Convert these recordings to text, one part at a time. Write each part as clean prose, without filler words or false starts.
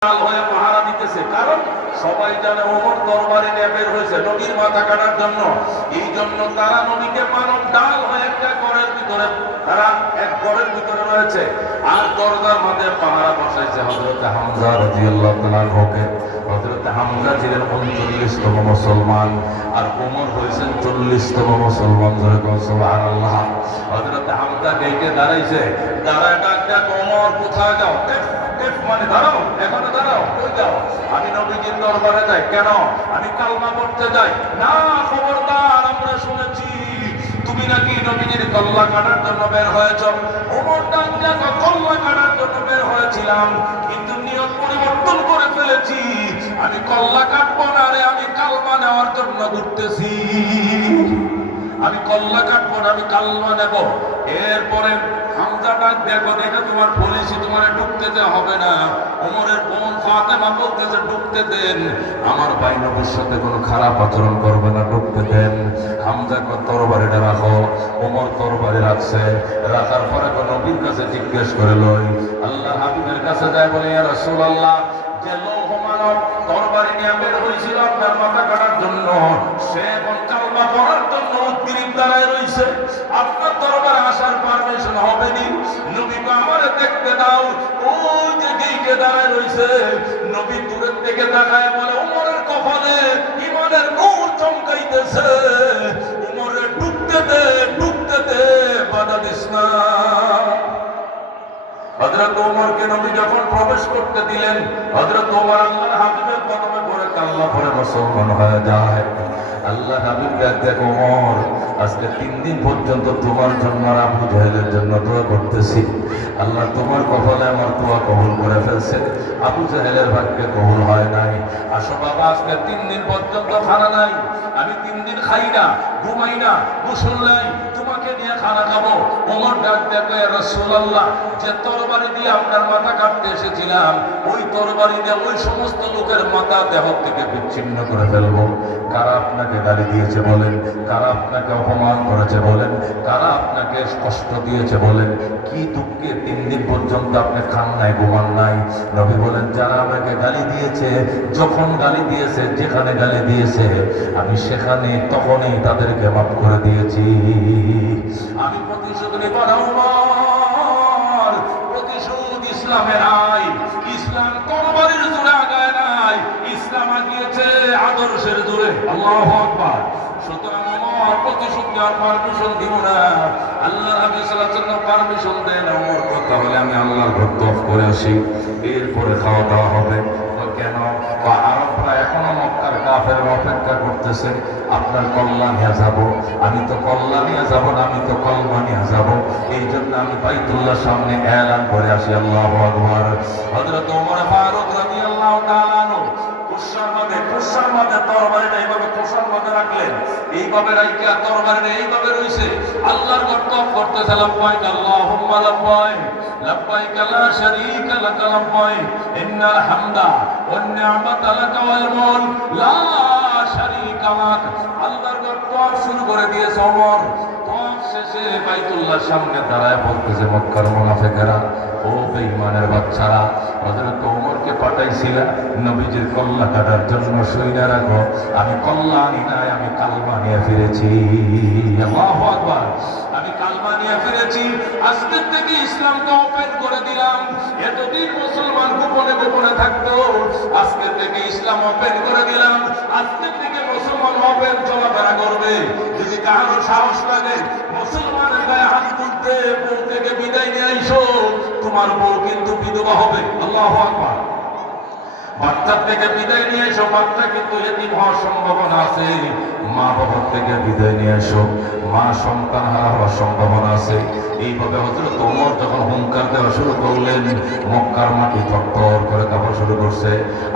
হয়ে পাহারা দিতেছে, কারণ সবাই জানে ওমর দরবারে নিয়ে বের হয়েছে নবীর মাথা কাটার জন্য। এই জন্য তারা নবীকে মানব ডাল হয়ে একটা ঘরের ভিতরে, তারা এক ঘরের ভিতরে রয়েছে আর দরজার মধ্যে পাহারা বসাইছে হযরত হামজা রাদিয়াল্লাহু তাআলা আনহুকে। হযরত হামজা ছিলেন 39তম মুসলমান আর ওমর হয়েছেন 40তম মুসলমান। সুবহানাল্লাহ। হযরত হামজা গেটে দাঁড়াইছে, দাঁড়ায় ডাক ওমর কোথায় যাও? মানে দাঁড়াও, এখানে দাঁড়াও, কই যাও? আমি নবীজির দরবারে যাই। কেন? আমি কালমা পড়তে যাই। না, খবরদার, আমরা শুনেছি তুমি নাকি নবীজির কল্লা কাটার জন্য বের হয়েছ। ওমর ডাক দিয়া কল্লা কাটার জন্য বের হয়েছিলাম, কিন্তু নিয়ত পরিবর্তন করে ফেলেছি। আমি কল্লা কাটবো না রে, আমি কালমা নেওয়ার জন্য ঘুরতেছি। আমি কল্লা কাটবো না, আমি কালমা নেব। এরপরে হামজা ডাক দেখো, এটা তোমার পলিসি, তোমার ঢুকতে দেওয়া হবে না। ওমরের বোন ফাতেমা বলতেছে ঢুকতে দেন, আমার ভাই নবীর সাথে কোনো খারাপ আচরণ করবে না, ঢুকতে দেন। হামজা তরবারিটা রাখো। ওমর তরবারি রাখছে, রাখার পরে নবীর কাছে জিজ্ঞেস করে লই, আল্লাহ হাবিবের কাছে যায়, বলে ইয়া রাসূলুল্লাহ, যে লৌহ মানব তরবারি নিয়ে বের হয়েছিল আপনার মাথা কাটার জন্য, সে এখন কালমা পড়ার জন্য উদ্গ্রীব দাঁড়ায় রয়েছে, আপনার দরবারে আসার পারমিশন হবে নি? নবীকে আমারে দেখতে দাও। ওই যে গেইটে দাঁড়ায় রয়েছে, নবী দূরের থেকে তাকায় বলে, ওমরের কপালে ঈমানের নূর চমকাইতেছে, ওমরে ঢুকতে দে, ঢুকতে দে, বাধা দিস না। হযরত ওমরকে নবী যখন প্রবেশ করতে দিলেন, হযরত ওমর আল্লাহর হাবিবের কদমে পড়ে কাল্লা পড়ে মুসলমান হয়ে যায়। আল্লাহ হাবিব দেখো, ওমর, আজকে 3 দিন পর্যন্ত তোমার জন্য আর আবু জাহেলের জন্য দোয়া করতেছি। আল্লাহ তোমার কপালে আমার দোয়া কবুল করে ফেলছে, আবু জাহেলের ভাগ্যে কবুল হয় নাই। আসো বাবা, আজকে 3 দিন পর্যন্ত খানা নাই, আমি 3 দিন খাই না, ঘুমাই না, গোসল নাই, তোমাকে নিয়ে খানা খাবো। ওমর ডাক দেখো, ইয়া রাসূলুল্লাহ, যে তরবারি দিয়ে আপনার মাথা কাটতে এসেছিলাম, ওই তরবারি দিয়ে ওই সমস্ত লোকের মাথা দেহ থেকে বিচ্ছিন্ন করে ফেলবো। কারা আপনাকে গালি দিয়েছে বলেন, কারা আপনাকে অপমান করেছে বলেন, কারা আপনাকে কষ্ট দিয়েছে বলেন, কি দুঃখে 3 দিন পর্যন্ত আপনি খান নাই, ঘুমান নাই? নবী বলেন, যারা আমাকে গালি দিয়েছে, যখন গালি দিয়েছে, যেখানে গালি দিয়েছে, আমি সেখানে তখনই তাদেরকে মাফ করে দিয়েছি। আমি প্রতিশোধ নেব না ওমর, প্রতিশোধ ইসলামে নাই। ইসলাম তরবারির জোরে আগায় নাই, ইসলাম আগিয়েছে আদর্শের জোরে। আল্লাহু আকবার। সুতরাং ওমর প্রতিশোধ নেওয়ার পারমিশন দিব না। আল্লাহ নবী সাল্লাল্লাহু আলাইহি ওয়াসাল্লাম পারমিশন দেন, ওমর কথা বলে আমি আল্লাহর ঘর তওয়াফ করে আসি, এরপরে খাওয়া দাওয়া হবে। কেন? আরবরা এখনো মক্কার কাফেররা অপেক্ষা করতেছে, আপনার কল্লা নিয়ে যাব। আমি তো কল্লা নিয়ে যাব না, আমি তো কলমা নিয়ে যাব। এই জন্য আমি বাইতুল্লাহর সামনে এলান করে আসি, আল্লাহু আকবার। হযরত ওমর ফারুক রাদিয়াল্লাহু তাআলা আনহু কুশার মধ্যে তরবারিটা এইভাবে কুশার মধ্যে রাখলেন, এইভাবে রাইখা তরবারিটা এইভাবে রইছে, আল্লাহর ঘর তওয়াফ করতেছে। লাব্বাইক আল্লাহুম্মা লাব্বাইক, লাব্বাইক লা শারীকা লাক লাব্বাইক, ইন্নাল হামদা ওয়ান নি'মাতা লাক ওয়াল মুলক লা শারীকা লাক। আল্লাহর ঘর তওয়াফ শুরু করে দিয়েছে ওমর। তওয়াফ শেষে বাইতুল্লাহর সামনে দাঁড়ায় বলতেছে, মক্কার মুনাফিকেরা, ও বেঈমানের বাচ্চারা, হযরত ওমরকে পাঠাইছিলা নবীজির কল্লা কাটার জন্য, শুইনা রাখো, আমি কল্লা আনি নাই, আমি কালমা নিয়ে ফিরেছি। আল্লাহু আকবার। আমি কালমা নিয়ে ফিরেছি। আজকের থেকে ইসলামকে ওপেন করে দিলাম। এতদিন মুসলমান গোপনে গোপনে থাকতো, আজকের থেকে ইসলাম ওপেন করে দিলাম। আজকের থেকে মুসলমান ওপেন চলাফেরা করবে। যদি কারো সাহস লাগে মুসলমানের গায়ে হাত তুলতে, বউ থেকে বিদায় নিয়ে আইসো, তোমার বউ কিন্তু বিধবা হবে। আল্লাহু আকবার। বাচ্চার থেকে বিদায় নিয়ে এসো, বাচ্চা কিন্তু এতিম হওয়ার সম্ভাবনা আছে। মা বাবার থেকে বিদায় নিয়ে এসো, মা সন্তান হারা হওয়ার সম্ভাবনা আছে। এইভাবে হযরত ওমর যখন হুঙ্কার দেওয়া শুরু করলেন, মক্কার মাটি থরথর করে কাঁপা শুরু করছে।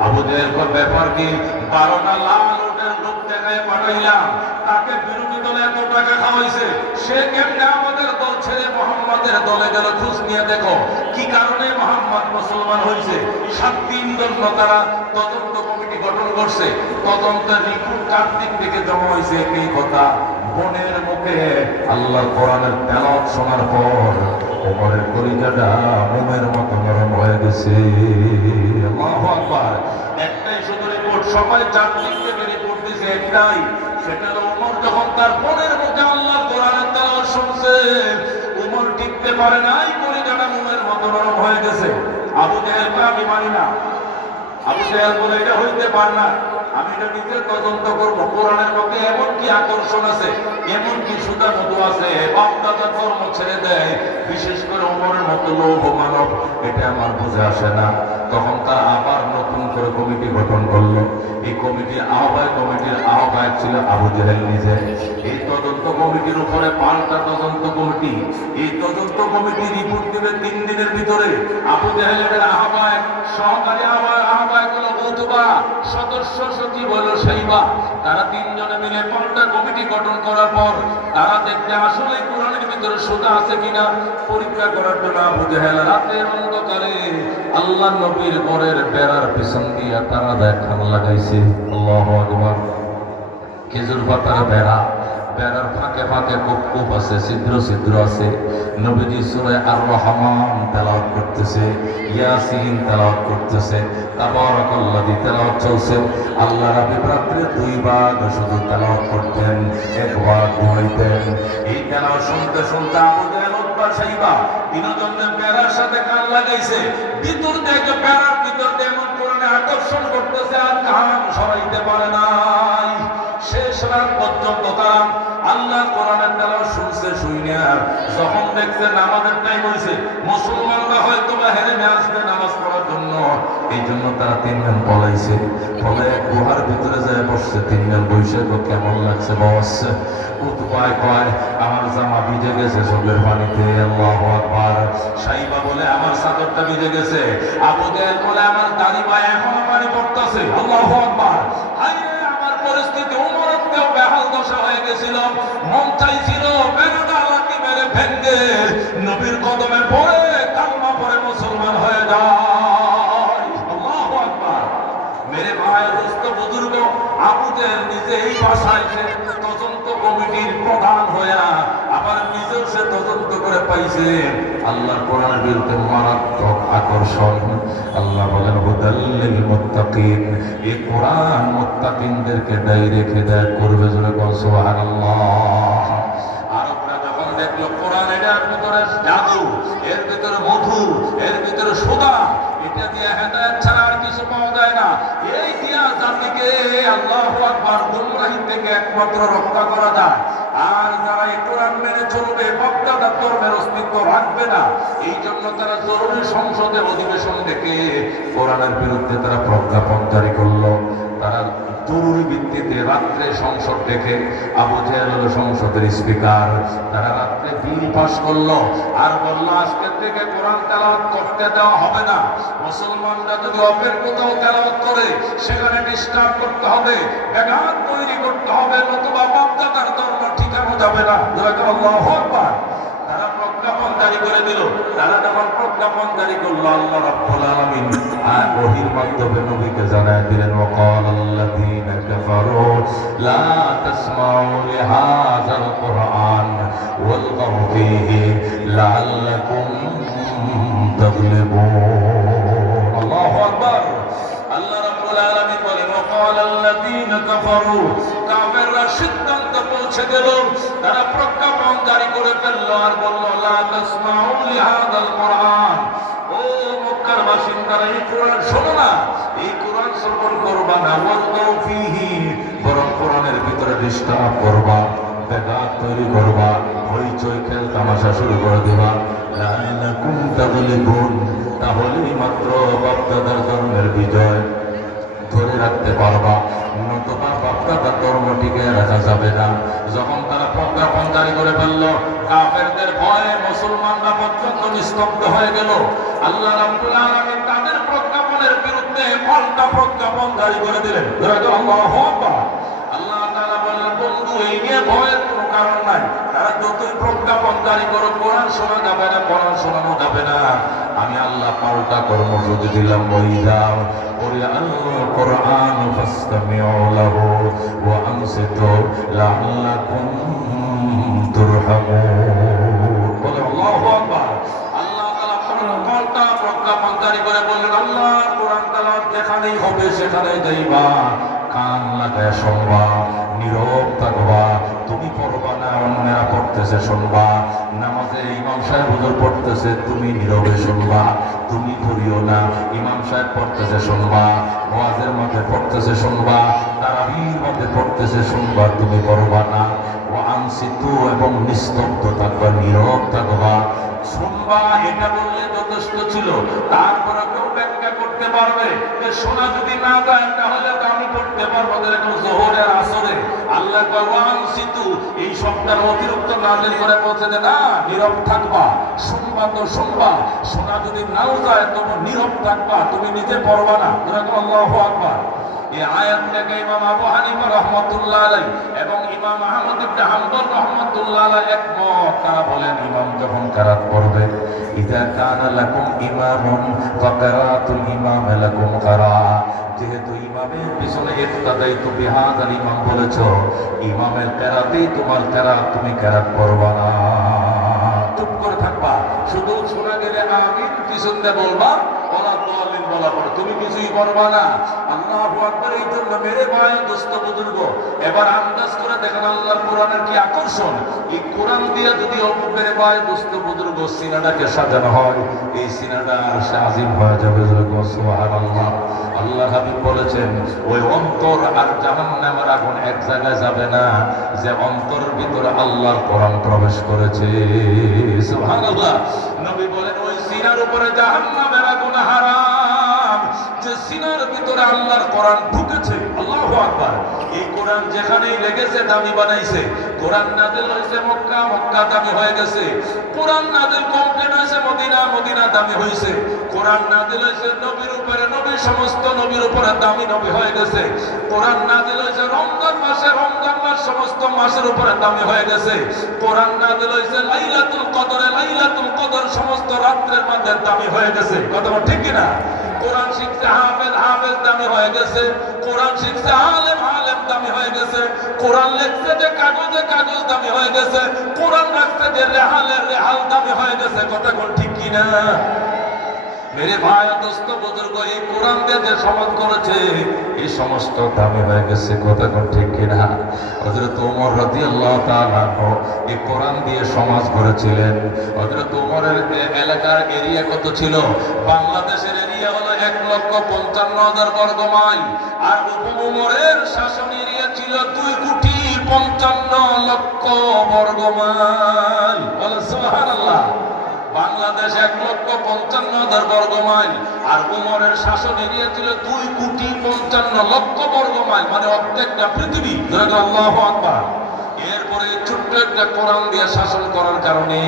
আবু জাহেল কয়, ব্যাপার কি? 12টা লাল উটের লোক দেখায় পাঠাইলাম, তাকে বিরোধী দলে এত টাকা খাওয়াইছে, সে কেমনে আমাদের দল ছেড়ে মুহাম্মাদের দলে গেল? খোঁজ নিয়ে দেখো কি কারণে মুহাম্মদ মুসলমান হয়েছে। 7 দিন জন্য তারা তদন্ত কমিটি গঠন করছে। তদন্তের রিপোর্ট 4 দিক থেকে জমা হয়েছে। একই কথা বোনের মুখে আল্লাহর কোরআনের তেলাওয়াত শোনার পর ওমরের কলিজাটা মোমের মতো নরম হয়ে গেছে। আল্লাহু আকবার। একটাই শুধু রিপোর্ট, সবাই চারদিক থেকে রিপোর্ট দিছে একটাই, সেটা হলো ওমর যখন তার বোনের মুখে আল্লাহ কোরআনের তেলাওয়াত শুনছে, ওমর টিকতে পারে নাই, কলিজাটা মোমের মতো নরম হয়ে গেছে। আবু জাহেল কয় আমি মানি না। আবু জাহেল বলে এটা হইতে পারে না, আমি এটা নিজে তদন্ত করব। কোরআনের মধ্যে এমন কি আকর্ষণ আছে, এমন কি সুদা মধু আছে, বাপ-দাদা কর্ম ছেড়ে দেয়, বিশেষ করে ওমরের মতো লৌহ মানব, এটা আমার বুঝে আসে না। তখন তারা আবার নতুন করে কমিটি গঠন করলো। এই কমিটির আহ্বায়ক ছিল আবু জাহেল নিজে। এই তদন্ত কমিটির উপরে পাল্টা তদন্ত কমিটি, এই তদন্ত কমিটি রিপোর্ট দেবে 3 দিনের ভিতরে। আবু জাহেলের সহকারী আহ্বায়ক হলো উতবা, সদস্য সচিব হলো শাইবা। তারা 3 জনে মিলে পাল্টা কমিটি গঠন করার পর তারা দেখতে আসলে কোরআনের ভিতরে সুদা আছে কিনা পরীক্ষা করার জন্য আবু জাহেল রাতের অন্ধকারে আল্লাহ নবীর ঘরের বেড়ার পিছন দিয়া তারা দেখান লাগাইছে। আল্লাহু আকবার। খেজুর পাতার বেড়া, বেড়ার ফাঁকে ফাঁকে কূপ আছে, ছিদ্র আছে। নবীজি সূরা আর রহমান তেলাওয়াত করতেছে, ইয়াসিন তেলাওয়াত করতেছে, তাবারাকাল্লাযী তেলাওয়াত চলছে। আল্লাহ রাব্বি রাত্রে 2 ভাগ শুধু তেলাওয়াত করতেন, 1 ভাগ ঘুমাইতেন। এই তেলাওয়াত শুনতে শুনতে আবু জাহেল উতবা শাইবা বিনোদনের বেড়ার সাথে কান লাগাইছে। ভিতর থেকে বেড়ার ভিতর দিয়ে এমন কোরআনে আকর্ষণ করতেছে আর কান সরাইতে পারে নাই। শেষ রাত পর্যন্ত তারা আল্লাহ কোরআনের তেলাওয়াত শুনছে। শুইনা যখন দেখছে নামাজের টাইম হয়েছে, মুসলমানরা হয়তো হেরেমে আসবে নামাজ পড়ার জন্য, এই জন্য তারা 3 জন পলাইছে। ফলে গুহার ভিতরে যায় বসছে। 3 জন বসে কেমন লাগছে বসছে। উতবায় কয় আমার জামা ভিজে গেছে চোখের পানিতে। আল্লাহু আকবার। শাইবা বলে আমার চাদরটা ভিজে গেছে। আবু জাহেল বলে আমার দাড়ি পায়ে এখনো পানি পড়তেছে। আল্লাহু আকবার। পরিস্থিতি উমরতেও বেহাল দশা হয়ে গেছিল। মন চাইছিল বেড়াটা লাঠি মেরে ভেঙে নবীর কদমে পড়ে কালমা পড়ে মুসলমান হয়ে যায়। আল্লাহু আকবার। মেরে ভাই, দোস্ত, বুজুর্গ, আবু জাহেল নিজে এই বাসায় সে তদন্ত কমিটির প্রধান হয়ে আবার নিজেও সে তদন্ত করে পাইছে আল্লাহর কোরআনের বিরুদ্ধে মারাত্মক আকর্ষণ। আল্লাহ বলেন হুদাল্লিল মুত্তাকিন, এই কোরআন মুত্তাকিনদেরকে ডাইরেক্ট হিদায়াত করবে। জোরে বল সুবহানাল্লাহ। আরবরা যখন দেখলো কোরআন এটার ভিতরে জাদু, এর ভিতরে মধু, এর ভিতরে সুদা, এটা দিয়ে হেদায়েত ছাড়া আর কিছু পাওয়া যায় না, এই দিয়া জাতিকে আল্লাহু আকবার গুমরাহি থেকে একমাত্র রক্ষা করা যায়। আর যারা এই কোরআন মেনে চলবে বাপ-দাদা ধর্মের অস্তিত্ব রাখবে না। এই জন্য তারা জরুরি সংসদে অধিবেশন ডেকে কোরআনের বিরুদ্ধে তারা প্রজ্ঞাপন জারি করলো। তারা জরুরি ভিত্তিতে রাত্রে সংসদ ডেকে, আবু জাহেল হলো সংসদের স্পিকার, তারা রাত্রে বিল পাস করলো আর বললো আজকে থেকে কোরআন তেলাওয়াত করতে দেওয়া হবে না। মুসলমানরা যদি অপের কোথাও তেলাওয়াত করে সেখানে ডিস্টার্ব করতে হবে, ব্যাঘাত তৈরি করতে হবে, নতুবা বাপ-দাদার ধর্ম ঠিকানো যাবে না। আল্লাহু আকবার। তারা প্রজ্ঞাপন জারি করে দিল। তারা যখন প্রজ্ঞাপন জারি করলো, আল্লাহ রাব্বুল আলামিন আর ওহীর মাধ্যমে নবীকে জানায় দিলেন ওয়াকালাল্লাযীনা কাফারু লা তাসমাউ লিহাযাল কুরআন ওয়ালগাউ ফীহি লাআল্লাকুম তাগলিবুন। আল্লাহু আকবার। আল্লাহ রাব্বুল আলামিন বলেন ওয়াকালাল্লাযীনা কাফারু, কাফেররা সিদ্ধান্ত পৌঁছে গেল, তারা প্রজ্ঞাপন জারি করে ফেলল আর বলল লা তাসমাউ লিহাযাল কুরআন, ও মক্কার বাসিন্দারা এই কোরআন শোনো না, এই কোরআন শ্রবণ করবা না, ওয়ালগাউ ফীহি, বরং কোরআনের ভিতরে ডিস্টার্ব করবা, ব্যাঘাত তৈরি করবা, হইচই খেল তামাশা শুরু করে দিবা। লাআল্লাকুম তাগলিবুন, তাহলেই মাত্র বাপ-দাদার ধর্মের বিজয় ধরে রাখতে পারবা, নতুবা বাপ-দাদার ধর্ম টিকে রাখা যাবে না। যখন তারা প্রজ্ঞাপন জারি করে ফেলল, কাফেরদের ভয়ে মুসলমানরা পর্যন্ত নিস্তব্ধ হয়ে গেল। আল্লাহ রাব্বুল আলামিন তাদের প্রজ্ঞাপনের বিরুদ্ধে পাল্টা প্রজ্ঞাপন জারি করে দিলেন। আল্লাহু আকবার। আল্লাহ তাআলা বলেন বন্ধু, এই নিয়ে ভয়ের কোনো কারণ নাই। তারা যতই প্রজ্ঞাপন জারি করো, কোরআন শোনা যাবে না, কোরআন শোনানো যাবে না। আমি আল্লাহ পাল্টা কর্মসূচি দিলাম, বইদাও কুরআন কুরআন ফাসতামিউ লাহু ওয়া আনসিতু লাআল্লাকুম তুরহামুন। বলে আল্লাহু আকবার। যেখানেই হবে সেখানেই যাইবা, কান লাগায় শুনবা, নীরব থাকবা। তুমি পড়বা না, অন্যরা পড়তেছে শুনবা। নামাজে ইমাম সাহেব হুজুর পড়তেছে, তুমি নীরবে শুনবা। তুমি পড়িও না, ইমাম সাহেব পড়তেছে শুনবা, ওয়াজের মধ্যে পড়তেছে শুনবা, তারাবির মধ্যে পড়তেছে শুনবা, তুমি পড়বা না। ও আনসিতু, এবং নিস্তব্ধ থাকবা, নীরব থাকবা, শুনবা। এটা বললে যথেষ্ট ছিল। তারপরে কেউ ব্যাখ্যা করতে পারবে যে শোনা যদি না যায় তাহলে তো আমি পড়তে পারবো, যেরকম জোহরের আসরে আল্লাহ ভগবান সিতু এই শব্দের অতিরিক্ত নাজিল করে বলছে যে না, নীরব থাকবা, শুনবা তো শুনবা, শোনা যদি নাও যায় তবু নীরব থাকবা, তুমি নিজে পড়বা না। যেরকম আল্লাহু আকবার। এই আয়াত থেকে ইমাম আবু হানিফা রাহমাতুল্লাহ আলাইহি এবং ইমাম আহমদ ইবনে হাম্বল রাহমাতুল্লাহ আলাইহি একমত। তারা বলেন ইমাম যখন কিরাত পড়বে, ইযা কানা লাকুম ইমামুন ফাকিরাতুল ইমাম লাকুম কিরা, যেহেতু ইমামের পিছনে ইক্তাদাইতু বিহাযাল ইমাম বলেছো, ইমামের কিরাতেই তোমার কিরাত, তুমি কিরাত পড়বা না, চুপ করে থাকবা। শুধু শোনা গেলে আমিন পিছন দিয়ে বলবা, ওলা দলিল বলা পড়ে, তুমি কিছুই করবা না। আল্লাহু আকবার। এই জন্য মেরে ভাই দোস্ত বুজুর্গ, এবার আন্দাজ করে দেখেন আল্লাহর কোরআনের কি আকর্ষণ। এই কোরআন দিয়ে যদি মেরে ভাই দোস্ত বুজুর্গ সিনাটাকে সাজানো হয়, এই সিনাটা আরশে আজিম হয়ে যাবে। সুবহানাল্লাহ। আল্লাহ হাবিব বলেছেন, ওই অন্তর আর জাহান্নামের আগুন এক জায়গায় যাবে না, যে অন্তরের ভিতরে আল্লাহর কোরআন প্রবেশ করেছে। সুবহানাল্লাহ। নবী বলেন, ওই সিনার উপরে জাহান্নামের আগুন হারাম, যে সিনার ভিতরে আল্লাহর কোরআন ঢুকেছে। আল্লাহু আকবার। এই কোরআন যেখানেই লেগেছে দামি বানাইছে। কোরআন নাযিল হয়েছে মক্কা, মক্কা দামি হয়ে গেছে। কোরআন নাযিল কমপ্লিট হয়েছে মদিনা, মদিনা দামি হয়েছে। কোরআন নাযিল হয়েছে নবীর উপরে, নবী সমস্ত নবীর উপরে দামি নবী হয়ে গেছে। কোরআন নাযিল হয়েছে রমজান মাসে, রমজান মাস সমস্ত মাসের উপরে দামি হয়ে গেছে। কোরআন নাযিল হয়েছে লাইলাতুল কদরে, লাইলাতুল কদর সমস্ত রাত্রের মধ্যে দামি হয়ে গেছে। কথা ঠিক কিনা? কোরআন শিখছে হাফেজ, হাফেজ দামি হয়ে গেছে। কোরআন শিখছে আলেম, আলেম দামি হয়ে গেছে। কোরআন লিখছে যে কাগজে, কাগজ দামি হয়ে গেছে। কোরআন রাখছে যে রেহালে, রেহাল দামি হয়ে গেছে। কথা ঠিক কিনা? মেরে ভাই দোস্ত বুজুর্গ, এই কোরআন দিয়ে যে সমাজ করেছে এই সমস্ত দামি হয়ে গেছে। কথা ঠিক কিনা? হযরত ওমর রাদিয়াল্লাহু তাআলা এই কোরআন দিয়ে সমাজ গড়েছিলেন। হযরত ওমরের এলাকার এরিয়া কত ছিল? বাংলাদেশের এরিয়া হলো 1,55,000 বর্গ মাইল, আর ওমরের শাসন এরিয়া ছিল 2,55,00,000 বর্গ মাইল। বলে সুবহানাল্লাহ। বাংলাদেশ 1,55,000 বর্গ মাইল, আর উমরের শাসন এরিয়া ছিল 2,55,00,000 বর্গ মাইল, মানে অর্ধেকটা পৃথিবী। আল্লাহু আকবার। এরপরে ছোট্ট একটা কোরআন দিয়ে শাসন করার কারণে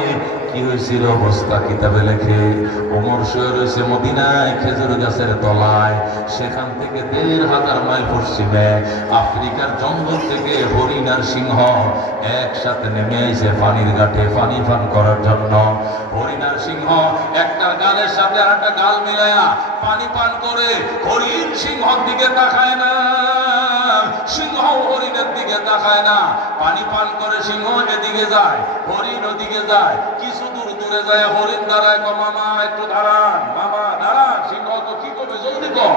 কি হয়েছিল অবস্থা কিতাবে লেখে, ওমর শুয়ে রয়েছে মদিনায় খেজুর গাছের তলায়। সেখান থেকে 1,500 মাইল পশ্চিমে আফ্রিকার জঙ্গল থেকে হরিণ আর সিংহ একসাথে নেমে এসে পানির ঘাটে পানি পান করার জন্য। হরিণ আর সিংহ একটা গালের সাথে আর একটা গাল মিলায়া পানি পান করে। হরিণ সিংহর দিকে তাকায় না, সিংহ হরিণের দিকে তাকায় না। পানি পান করে সিংহ এদিকে যায়, হরিণ ওদিকে যায়। কিছু দূর দূরে যায় হরিণ দাঁড়ায়, মামা একটু দাঁড়ান, মামা দাঁড়ান। সিংহ তো কি করবে, জলদি কর।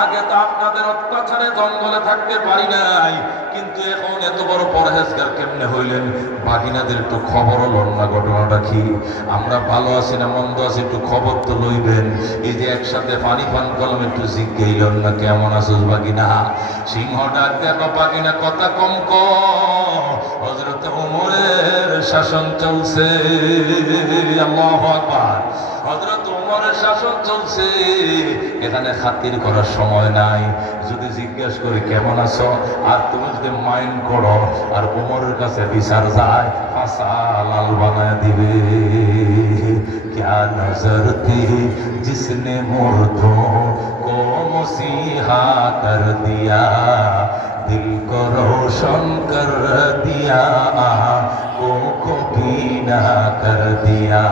আগে তো আপনাদের অত্যাচারে জঙ্গলে থাকতে পারি নাই, কিন্তু এখন এত বড় পরহেজগার কেমনে হইলেন? বাগিনাদের একটু খবর লন না, ঘটনাটা কি? আমরা ভালো আছি না মন্দ আছি একটু খবর তো লইবেন। এই যে একসাথে পানি পান করলাম, একটু জিজ্ঞাইলেন না কেমন আছিস বাগিনা? সিংহ ডাক দেখো, বাগিনা কথা কম কর, হযরত ওমরের শাসন চলছে। আল্লাহু আকবার। হযরত ওমরের শাসন চলছে, এখানে খাতির করার সময় নাই। যদি জিজ্ঞেস করি কেমন আছো, আর তুমি যদি মাইন্ড করো আর ওমরের কাছে বিচার যায়, ফাঁসা লাল বানায় দিবে। क्या नजर थी जिसने मुर्दों को मसीहा कर दिया, दिल को रोशन कर दिया, आँखों को बीना कर दिया,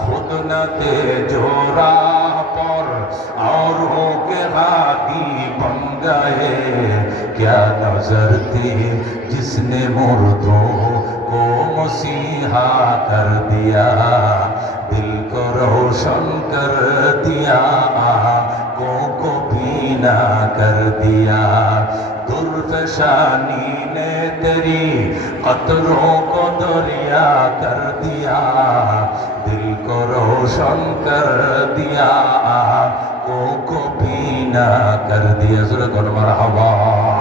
खुद न थे जो राह पर औरों के हाथी बन गए। क्या नजर थी जिसने मुर्दों को मसीहा कर दिया, दिल को रोशन कर दिया, आँखों को पीना कर दिया दुर्फशानी ने तेरी कतरों को दरिया कर दिया दिल को रोशन कर दिया को पीना कर दिया। ज़रा मरहबा।